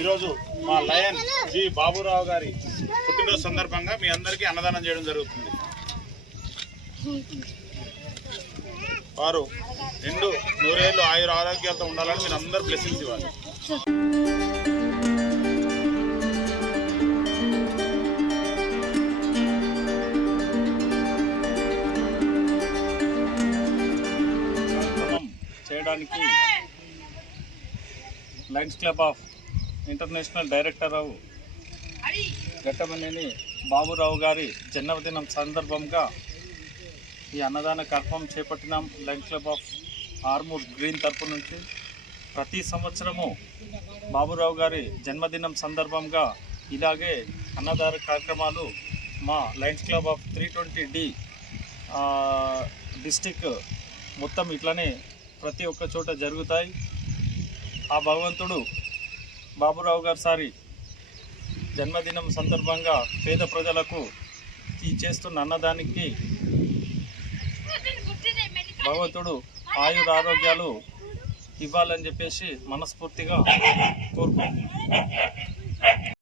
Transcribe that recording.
ఈరోజు మా lion G Baburao గారి పుట్టినరోజు సందర్భంగా మీ అందరికీ అన్నదానం చేయడం జరుగుతుంది. వారు రెండు నూరేళ్ళు ఆయుర ఆరోగ్యాలతో ఉండాలని మీరు అందరూ బ్లెస్సింగ్స్ ఇవ్వాలి. చేయడానికి Lions Club of International director of Ghattamaneni Baburao గారి జన్మదినం సందర్భంగా ఈ అన్నదాన కార్యక్రమం చేపట్టినాం. Lions Club of Armoor green తరపు నుంచి. ప్రతి సంవత్సరము బాబురావు గారి జన్మదినం సందర్భంగా ఇలాగే అన్నదాన కార్యక్రమాలు మా Lions Club of three twenty D district మొత్తం ఇట్లనే ప్రతి ఒక్క చోట జరుగుతాయి. ఆ భగవంతుడు బాబురావు గారి సారి జన్మదినం సందర్భంగా పేద ప్రజలకు ఈ చేస్తున్న అన్నదానికి భగవంతుడు ఆయుర ఆరోగ్యాలు ఇవ్వాలని చెప్పేసి మనస్ఫూర్తిగా కోరుకుంటున్నాను